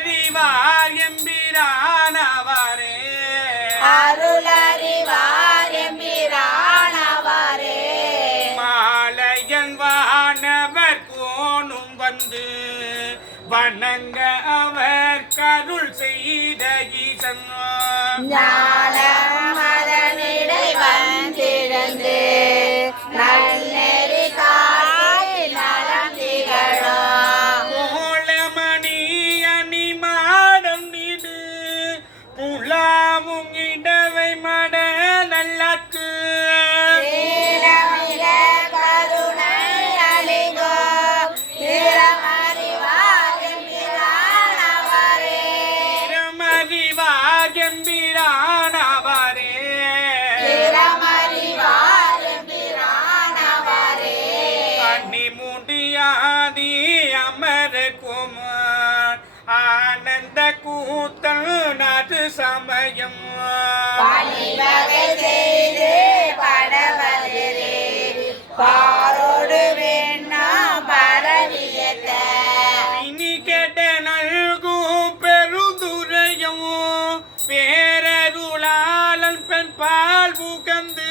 அருளறிவார் எம்பிரானவரே அருளறிவார் எம்பிரானவரே. மாலையன் வானவர் கோணும் வந்து வணங்க அவர் கருள் செய்த ஈசன். ஞான மதனிடை வந்திருந்தே பயம் செய்து படவதே பாரோடு வேணா பரவியத இனி கேட்ட நல்கும் பெருந்துரையும் பேரருளாளன் பெண் பால் புகந்து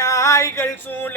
நாய்கள் சூழ.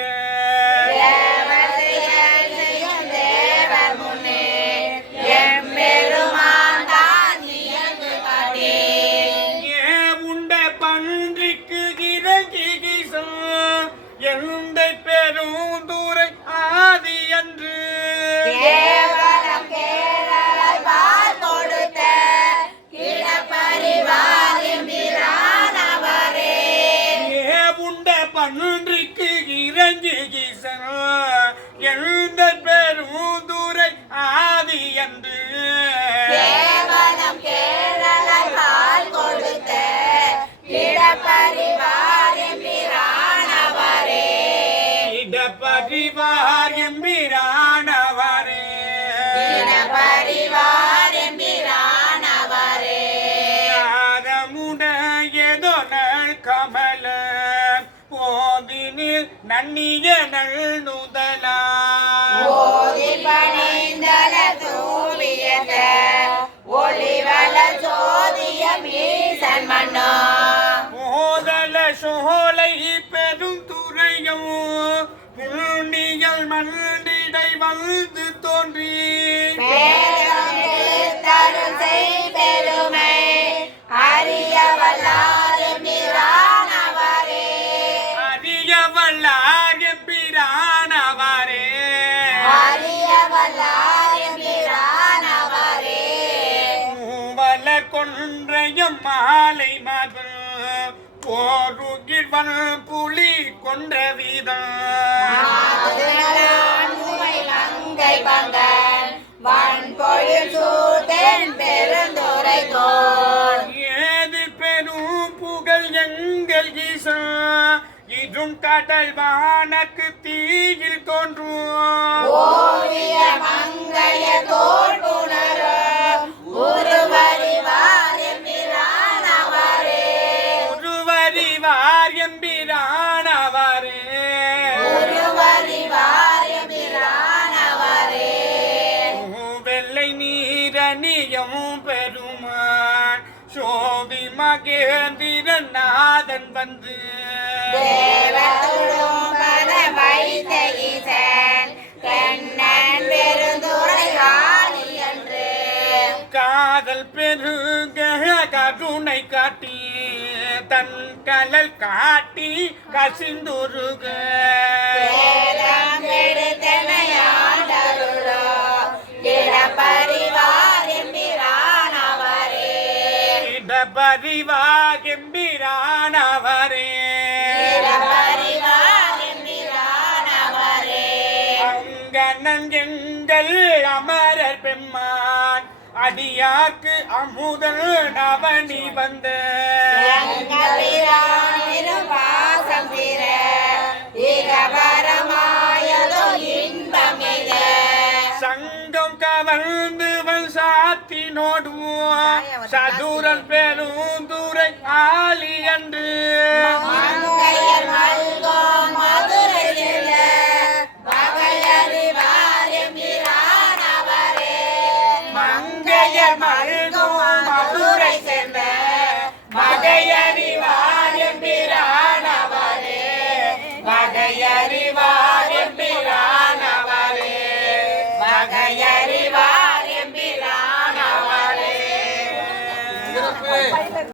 கடல் நூதலாதி பணிந்தல தூவியத ஒளிவள சோதிய மீசன் மன்னா. மோதல சோலை பெரும் துறையும் புண்ணியல் வந்து தோன்றி. போருகிழ்வன் புலி கொன்ற வீதன் பெருந்துரை ஏது பெரும் புகழ் எங்கள் ஈசா இதும் கடல் வானக்கு தீயில் கொன்றும் ஓவிய மங்கைய தோல் புணரும். நீரணியம் பெருமான் சோதி மகேந்திரன் நாதன் வந்து காதல் பெருக கருணை காட்டி தன் கலல் காட்டி கசிந்துருக. இடப்பறிவார் எம்பிரானவரே அங்கனன் எங்கள் அமரர் பெம்மான் அடியாக்கு அமுதல் நவனி வந்த. எங்கபிரானிரும் சதுரன் பெருந்தூரை ஆலி என்று.